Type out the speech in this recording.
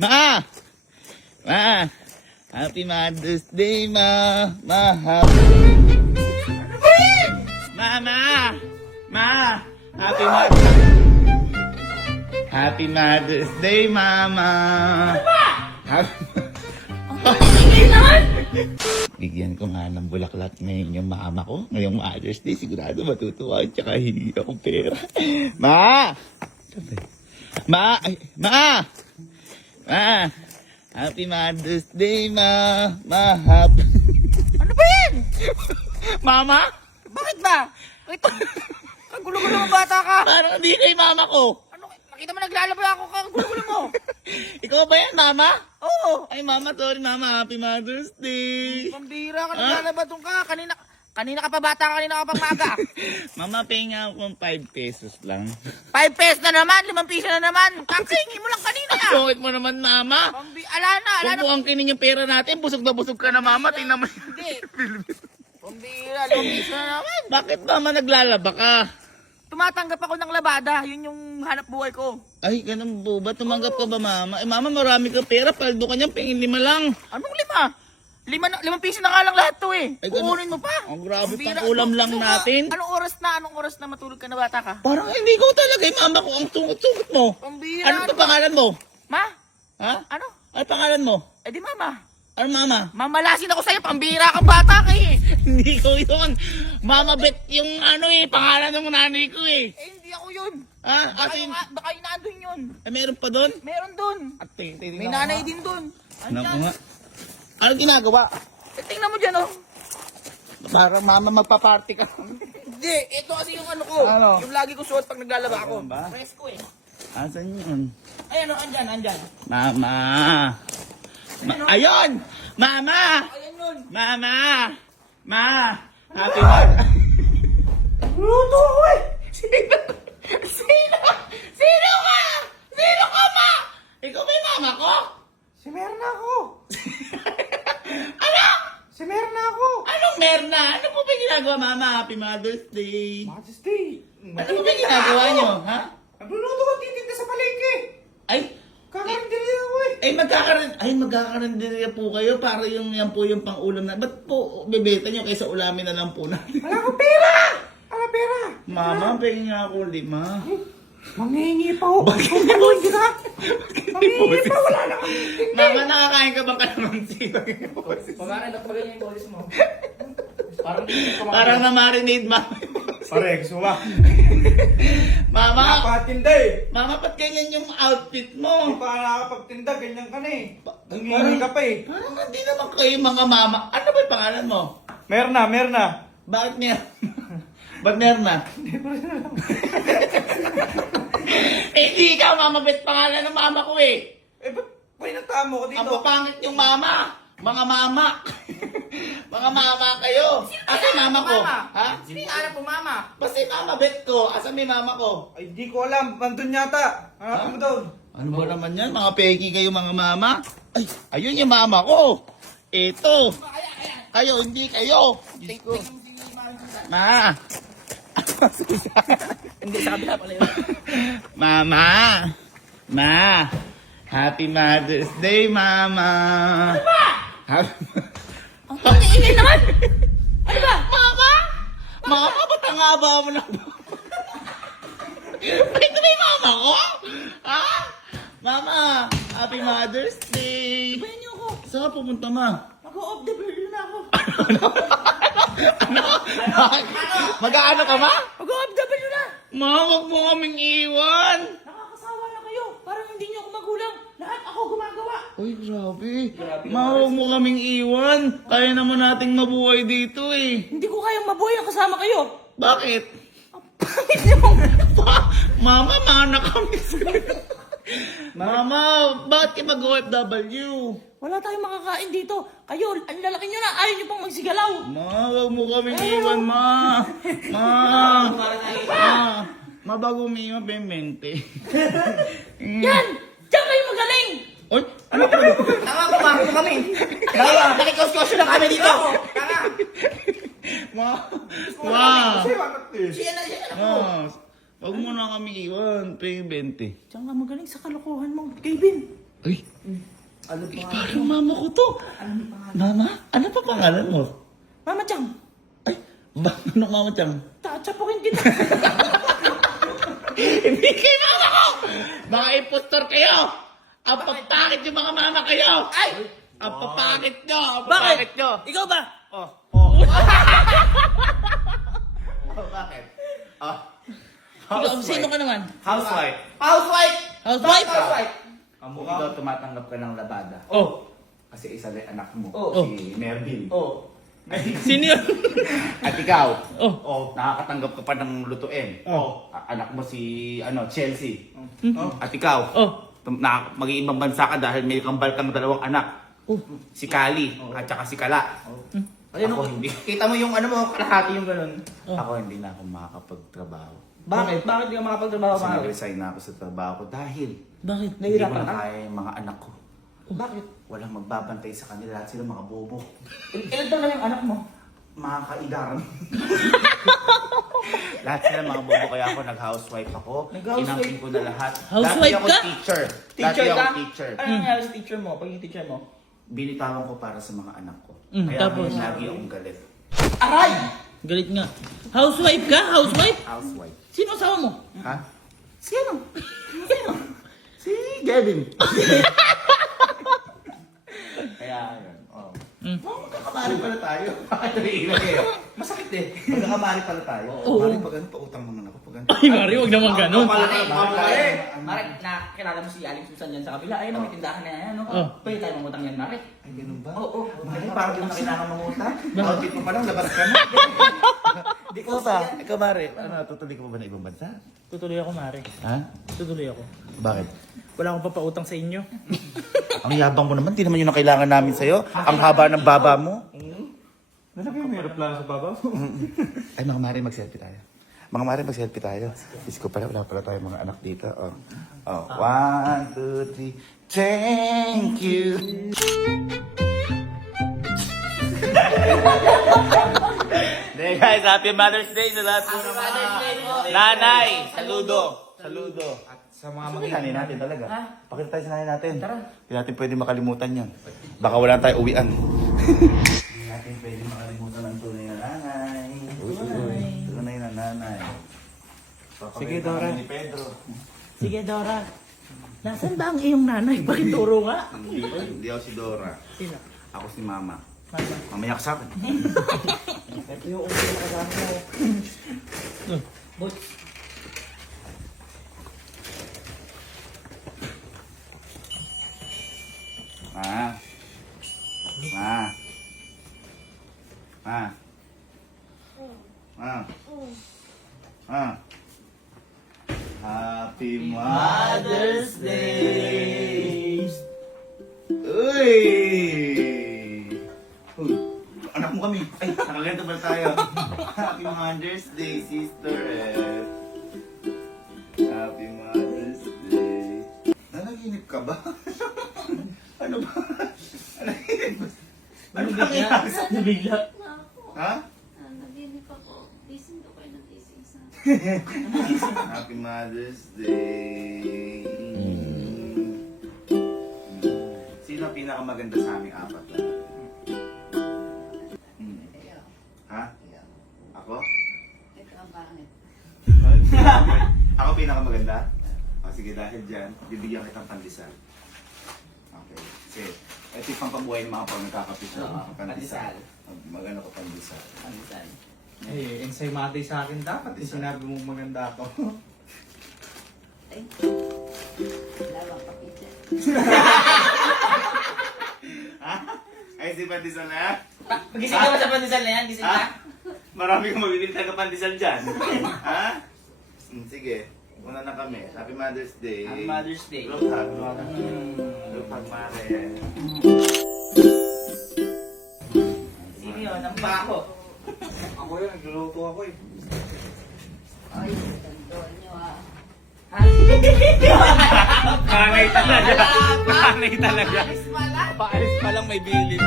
Ma! Ma! Happy Mother's Day, Ma! Ma! Mama! Ma! Happy Happy Mother's Day, Mama! Bigyan ko nga ng bulaklak ngayon yung mama ko. Ngayong Mother's Day, sigurado matutuwa at saka hindi akong pera. Ma! Ma! Ay, Ma! Ma! Happy Mother's Day, Ma! Ma! Happy... Ano ba yan? Mama? Bakit ba? Ito, ang gulo-gulo ng bata ka. Parang hindi kay mama ko. Ano, nakita mo naglalabay ako kang gulo-gulo mo. Ikaw ba yan, Mama? Oo. Ay, Mama, sorry, Mama. Happy Mother's Day. Pambira ka, naglalabadong ka. Kanina ka pa bata, kanina ka pang maga. Mama, pahinga ako ng 5 pesos lang. 5 pesos na naman, 5 piso na naman. Kakahingi mo lang kanina. Sungit mo naman, Mama. Ala na. Kung buwang kinin yung pera natin, busog na busog ka na, Mama. Tingnan mo. Hindi. Pambira, 5 piso na naman. Bakit, Mama, naglalaba ka? Tumatanggap ako ng labada, yun yung hanap buhay ko. Ay, ganun po ba? Tumanggap ka ba, Mama? Ay, Mama, marami ka pera. Paldo ka niyan, pingin 5 lang. Anong 5? 5 piso na nga lang lahat to eh. Ay, ganun. Kukunin mo pa. Ang grabe, Pambira. pang ulam lang Gusto ka, natin. Anong oras na matulog ka na bata ka? Parang hindi ko talaga, Mama ko ang sungot-sungot mo. Pambira. Ano pa pangalan mo? Ma? Ha? Ano? Ano pangalan mo? Eh di mama. Ano, Mama? Mamalasin ako sa'yo, pambira kang bata ka eh. Hindi ko yun. Mama Bet yung ano pangalan ng nanay ko eh. Eh hindi ako yun. Ha? Kasi, Baka yung naandun yun. meron pa doon? Meron dun. At May nanay din dun. Naku nga. Ano ginagawa? Eh tingnan mo dyan oh. Parang Mama magpa-party ka. Hindi, ito kasi yung ano ko. Ano? Yung lagi ko suot pag naglalaba ako. Ano ba? Presko eh. Asan yun? Ay ano, andyan. Mama! Ayun! Mama! Ayan yun. Mama! Ma! Happy Mother... Luto ako eh. Sino? Sino ka? Sino ka, Ma? Ikaw ba yung mama ko? Si Merna ako. Ano? Si Merna ako. Anong merna? Ano po ba ginagawa, Mama? Happy Mother's Day. Majesty. Ano po ba ginagawa nyo, ha? Nagluluto ko titinda sa palengke. Ay, Kakarindili ako eh. magkakarinderya po kayo para yan po yung pang-ulam na. Ba't po bebeta nyo kaysa ulamin na lang po natin? Wala akong pera. Wala pera. Mama, pwede nga ako 5. Manghihingi pa ako. Bakit Kung gano'n ka. Manghihingi pa, wala na kami. Mama, nakakain ka bang kalamansi? Pagkain na pagkain yung bolis mo. Parang na-marinade, Mama. Pare, gusto ba? Mama, Nakapatinda eh. Mama, ba't ganyan yung outfit Hindi mo? pa nakakapagtinda, ganyan ka na eh. Parang- Nangingi ka pa eh. Parang hindi naman kayo mga mama. Ano ba yung pangalan mo? Merna. Bakit niya? Ba't Merna? Hindi ka, Mama Bet, pangalan ng mama ko eh. Eh, ba't pinuntahan mo ko Ang dito? papangit yung mama. Mga mama. Mga mama kayo. Asa yung mama ko? Ha? Sino yung anak ko, mama? Basta yung Mama Bet ko. Asa may mama ko? Ay, di ko alam. Nandun yata. Hanapin mo doon. Ano ba naman yan? Mga peki kayo mga mama? Ay, ayun yung mama ko. Ito. Kayo, hindi kayo. Diyos ko. Ma. Hindi, sa kabila pala yun. Mama. Ma. Happy Mother's Day, Mama. Ano ba? Ang ingay naman! Ano ba? Mama? Mama, ba't ang haba mo na? Ito ba yung mama ko? Ha? Mama, Happy Mother's Day. Bayan niyo ako. Saan ka pupunta, Ma? Mag-o-off the blur na ako. Ano? Mag-aano ka, Ma? Mag-o-off the blur na! Ma, huwag mo kaming iwan. Nakakasawa na kayo. Parang hindi niyo ako magulang. Lahat ako gumagawa. Uy, grabe. Ma, huwag mo kaming iwan. Kaya naman nating mabuhay dito eh. Hindi ko kayang mabuhay ang kasama kayo. Bakit? Pangit niyo. Mama, mana kami sa'yo. Mama, bakit ka mag-OFW? Wala tayong makakain dito. Kayo, ang lalaki niyo na. Ayaw niyo pang magsigalaw. Ma, huwag mo kaming iwan, Ma. Ma. Ma, bago umiiwan, bembente. Yan! Diyan kayo magaling! Uy, ano ka? Tama, pumakot kami. Nakikos-kosyo lang kami dito. Tama. Ma. Ma. Kasi anak eh. Siya na. Ma. Huwag mo na kami iwan, bembente. Diyan ka magaling sa kalokohan mo, Kevin. Ay, Ano pa? parang mama ko to. Mama, ano pa pangalan mo? Mama Chang, Ay, anong mama Chang? tatsapukin kita. Hindi kayo mama ko! Mga impostor kayo! Ang papakit yung mga mama kayo! Ay! Ang papakit nyo! Ang Bakit? papakit nyo! Ikaw ba? Oh. Bakit? Ikaw, sino ka naman? Housewife. Housewife! Housewife? Housewife! Ang Kung mukha. ikaw tumatanggap ka ng labada, Oh. kasi isa lang anak mo, Oh. si Mervin. Oh. Sino yun? At ikaw, Oh. nakakatanggap ka pa ng lutuin. Oh. Anak mo si Chelsea. Oh. At ikaw, Oh. mag-iibang bansa ka dahil may kambal kang dalawang anak. Si Kali at saka si Kala. Ayun, Ako hindi. kita mo yung ano mo, kalahati yung ganun. Ako hindi na ako makakapagtrabaho. Bakit? Bakit di ka makapagtrabaho, Kasi Mari? nag-resign na ako sa trabaho ko dahil Bakit? hindi ko Nahihirapan na ka? kaya yung mga anak ko. Bakit? Walang magbabantay sa kanila at sila mga bobo. Ilan taon na yung anak mo? Mga kaidaran. Lahat sila mga bobo kaya ako nag-housewife ako. Nag-housewife? Inangkin ko na lahat. Housewife Dati ako ka? teacher. Teacher Dati ka? ako teacher. Ano nangyari sa teacher mo? Pag yung teacher mo? Binitawan ko para sa mga anak ko. Kaya Tapos? ngayon lagi akong galit. Aray! Galit nga. Housewife ka? Housewife? Housewife. Sino asawa mo? Ha? Sino? Si Gavin. Kaya yun. Oh. Magkakamari pala tayo. Bakit naiilang kayo? Masakit eh. Magkakamari pala tayo. Oo. Mari, pag ano, pautang naman ako. Pag ano. Ay, Mari, huwag naman ganun. Mare, nakakilala mo si Aling Susan dyan sa kabila. Ayun, may tindahan na yan. No? Oh. Pwede tayo mamutang yan, Mare. Ay, ganun ba? Oo. Mari, parang di mo na kailangan mangutang. Outfit mo pa lang, labas ka na. Di Ikaw ba? Ikaw, Mari. Ano, tutuloy ka pa ba na ibang bansa? Tutuloy ako, Mare. Ha? Tutuloy ako. Bakit? Wala akong papautang sa inyo. Ang yabang mo naman, di naman yun ang kailangan namin sa'yo. Ang haba ng baba mo. Ano ba yung may aeroplano sa baba? Ay, mga Mari, mag-selfie tayo. Mga Mari, mag-selfie tayo. Diyos ko pala, wala pala tayong mga anak dito. Oh. Oh. 1, 2, 3. Thank you. Hey guys, happy Mother's Day sa lahat po ng mga nanay. Saludo. Saludo. Sa mga Nanay natin talaga. Ha? Pakita tayo sa nanay natin. Tara. Hindi natin pwede makalimutan yan. Baka wala tayo uwian. Hindi natin pwede makalimutan ang tunay na nanay. Tunay na nanay. Sige, Dora. Ni Pedro. Sige, Dora. Nasaan ba ang iyong nanay? Pakituro nga. Hindi ako si Dora. Sino? Ako si Mama. Mamaya ka sa akin. Ito yung ulo na kasama ko. Boy. Ma. Ma. Ma. Ma. Ma. Happy Mother's Day! Uy! Uy! Anak mo kami! Ay, nakaganda ba tayo? Happy Mother's Day, Sister F. Happy Mother's Day. Nanaginip ka ba? Ano ba? Nanaginip ba? Ano ba nangyari? Nabigla. Ha? Naginip ako. Gising ko kayo ng gising sa... Happy Mother's Day. Sino ang pinakamaganda sa aming apat lahat? Ha? Ako? Ito ang pangit. Ako pinakamaganda? O sige, dahil dyan, bibigyan kitang pandesal. Okay. Kasi, ito yung pampabuhay ng mga pang nagkakapit na mga pandesal. Magano ko pandesal. Panisan. Eh, ensaymate sa akin dapat. Eh, sinabi mo maganda ako. Ay. Dalawang kapitya. Ay, si pandesal na? Gising ka ba sa pandesal na yan? Gising ka? Ha? Marami kang mabibili tayo pandesal dyan. Ha? Sige. Una na kami. Happy Mother's Day. Happy Mother's Day. Group hug. Group hug, Mare. Sino yun? Ang bako. Ako yun, nagluluto ako eh. Ay, tandoon nyo ah. Nanay talaga. Nanay talaga. Alis pala. Paalis pa lang may bilin.